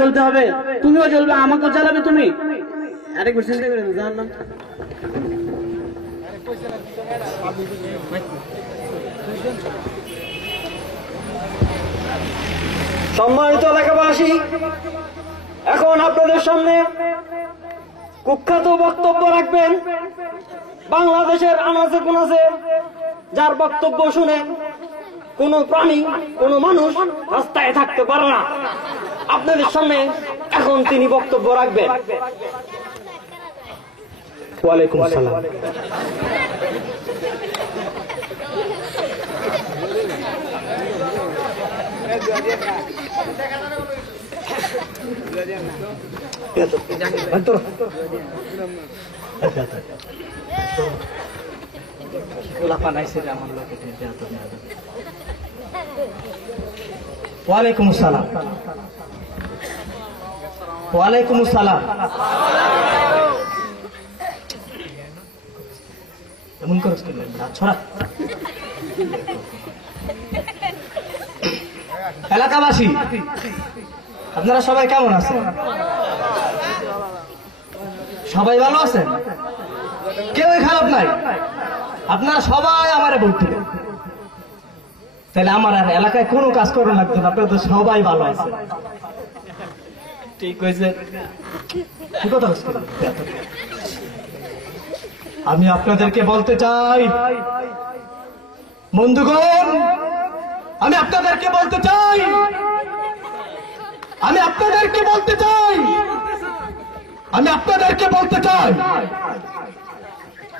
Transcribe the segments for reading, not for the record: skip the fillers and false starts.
জ্বলতে হবে, তুমিও জ্বলবে, আমাকেও জ্বালাবে তুমি। আরেকবার চিন্তা করে জানার নাম সম্মানিত এলাকাবাসী, এখন আপনাদের সামনে কুখ্যাত বক্তব্য রাখবেন বাংলাদেশের আনাচে কোনাচে, যার বক্তব্য শুনে কোন প্রাণী, কোন মানুষ রাস্তায় থাকতে পারে না। আপনাদের সামনে এখন তিনি বক্তব্য রাখবেন। ওয়ালাইকুম আসসালাম। ওয়ালাইকুম আসসালাম। ওয়ালাইকুম আসসালাম। এমন করছ কেন? ছড়া এলাকাবাসী, আপনারা সবাই কেমন আছেন? সবাই ভালো আছেন? কেউই খারাপ নাই? আপনারা সবাই আমারে বলতে, তাহলে আমার আর এলাকায় কোনো কাজ করা লাগতো না, আপনারা তো সবাই ভালো আছে। ঠিক হয়েছে। কি কথা হচ্ছে? আমি আপনাদেরকে বলতে চাই বন্ধুগণ, আমি আপনাদেরকে বলতে চাই, আমি আপনাদেরকে বলতে চাই, আমি আপনাদেরকে বলতে চাই,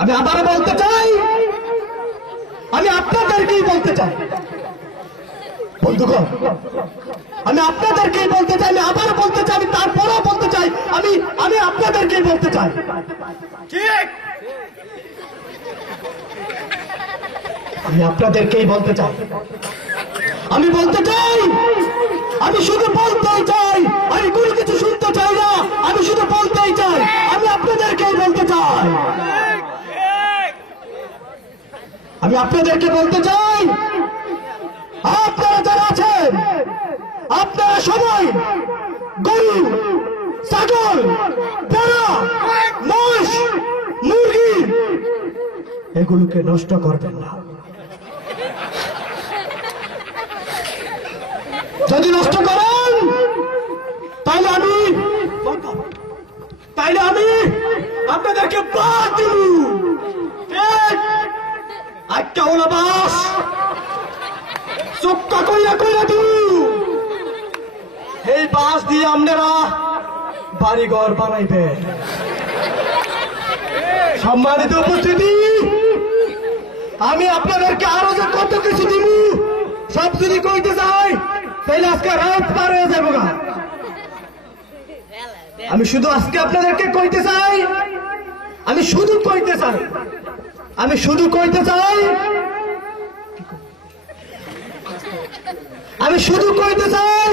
আমি আবারও বলতে চাই, আমি আপনাদেরকেই বলতে চাই বন্ধুগণ, আমি আপনাদেরকেই বলতে চাই, আমি আবারও বলতে চাই, আমি তারপরেও বলতে চাই, আমি আমি আপনাদেরকেই বলতে চাই। ঠিক, আমি আপনাদেরকেই বলতে চাই, আমি বলতে চাই, আমি শুধু বলতেই চাই, আমি কোনো কিছু শুনতে চাই না, আমি শুধু বলতেই চাই, আমি আপনাদেরকেই বলতে চাই, আমি আপনাদেরকে বলতে চাই, আপনারা যারা আছেন, আপনারা সবাই গরু, ছাগল, ভেড়া, মোষ, মুরগি এগুলোকে নষ্ট করবেন না। যদি নষ্ট করেন তাহলে আমি আপনাদেরকে বাদ দিব। একটা হলো বাস চুক্কা কইরা কইরা দিব, এই বাস দিয়ে আপনারা বাড়িঘর বানাইবেন। সম্মানিত উপস্থিতি, আমি আপনাদেরকে আরো যে কত কিছু দিব সব যদি কইতে চাই তাহলে আজকে রাত পার হয়ে যাবো। আমি শুধু আজকে আপনাদেরকে কইতে চাই, আমি শুধু কইতে চাই, আমি শুধু কইতে চাই, আমি শুধু কইতে চাই,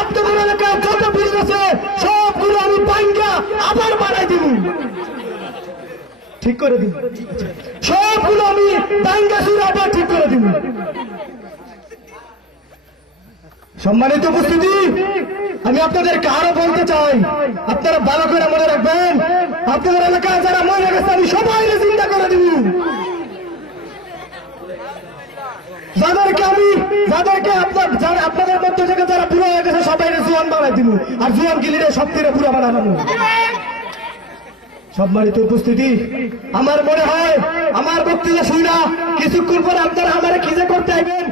আপনাদের এলাকায় যত ব্রিজ আছে সবগুলো আমি ভাঙ্গা আবার বানাই দিব, ঠিক করে দিব, সবগুলো আমি ভাঙ্গা সুরে আবার ঠিক করে দিব। সম্মানিত উপস্থিতি, আমি আপনাদেরকে আরো বলতে চাই, আপনারা ভালো করে মনে রাখবেন, আপনাদের এলাকায় যারা মরে গেছে আমি সবাই চিন্তা করে দিব, যাদেরকে আপনাদের মধ্যে থেকে যারা বুড়ো হয়ে গেছে সবাই জোয়ান বানাই দিব, আর জোয়ান গিলিরে সব থেকে বুড়া বানানো। সম্মানিত উপস্থিতি, আমার মনে হয় আমার বক্তব্য শুনা কিছুক্ষণ পরে আপনারা আমার খিজে করতে আইবেন।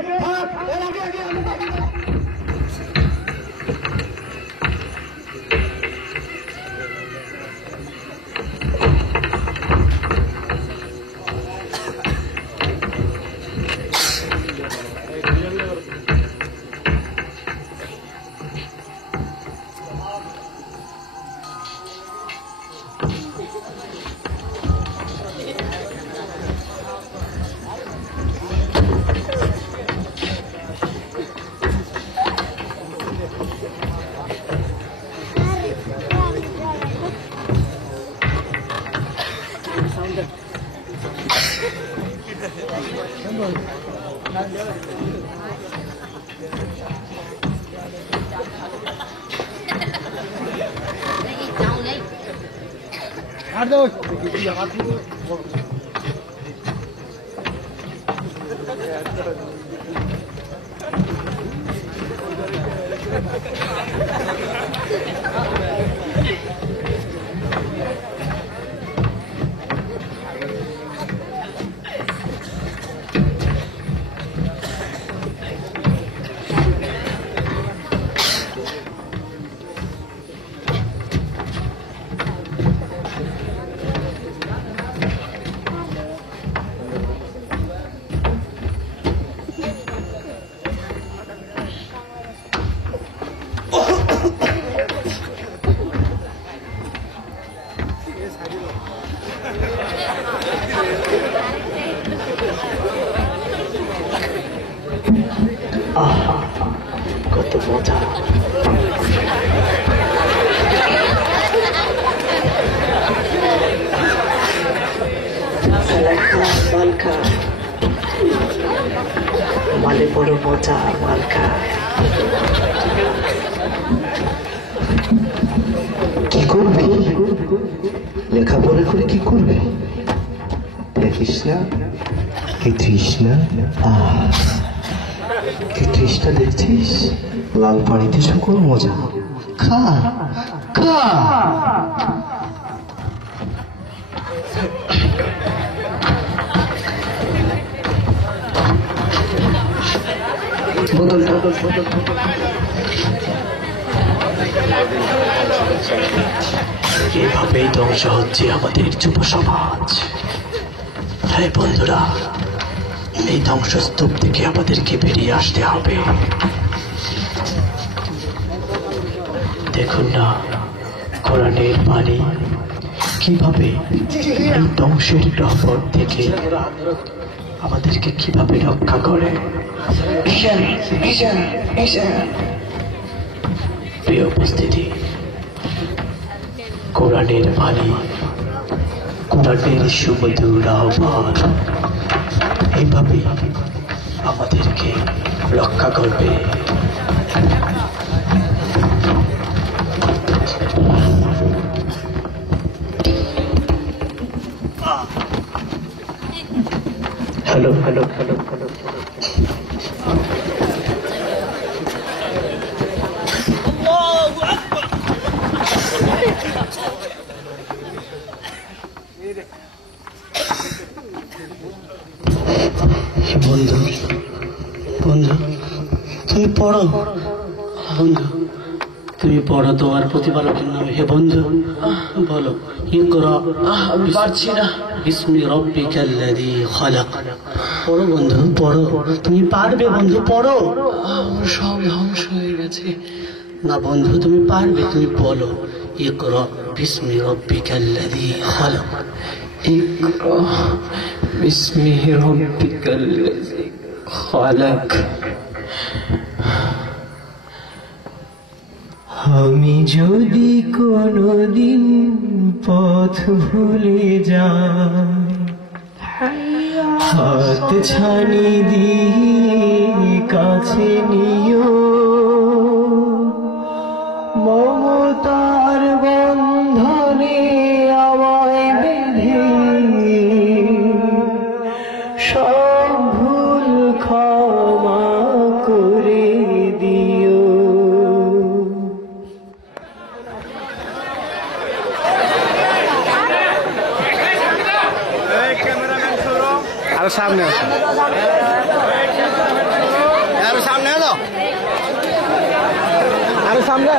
কত মজা। মালকা মালে বড় মজা মালকা। কি করবে? লেখাপড়া করে কি করবে? দেখিস না কি তৃষ্ণা, কি তৃষ্ণা দেখছিস? লাল পানিতে সকল মজা, খা খা। এভাবেই ধ্বংস হচ্ছে আমাদের যুব সমাজ। হ্যাঁ বন্ধুরা, এই ধ্বংসস্তূপ থেকে আমাদেরকে বেরিয়ে আসতে হবে। দেখুন না কোরআনের বাণী কিভাবে এই ধ্বংসের গহ্বর থেকে আমাদেরকে কিভাবে রক্ষা করে। প্রিয় উপস্থিতি, কোরআনের বাণী, কোরআনের সুমধুর আহ্বান এইভাবে আমাদেরকে রক্ষা করবে। হ্যালো হ্যালো হ্যালো হ্যালো বন্ধু, বন্ধু তুমি পড়ো। বন্ধু তুমি পড়ো তোমার প্রতিপালকের নামে। হে বন্ধু বলো, ইকরা। পারছি না। বিসমি রাব্বিকাল্লাযী খালাক। পড়ো বন্ধু পড়ো, তুমি পারবে বন্ধু, পড়ো। সব ধ্বংস হয়ে গেছে। না বন্ধু তুমি পারবে, তুমি বলো ইকরা বিসমি রাব্বিকাল্লাযী খালাক। ইকরা বিসমি রাব্বিকাল্লাযী খালাক। আমি যদি কোনদিন পথ ভুলে যাই, হাত ছানি দিয়ে কাছে নিও, মমতার বন্ধনে আমায় বেঁধে সব ভুল ক্ষমা করে দিও। আরো সামনে আসো, আরো সামনে এলো, আরো সামনে।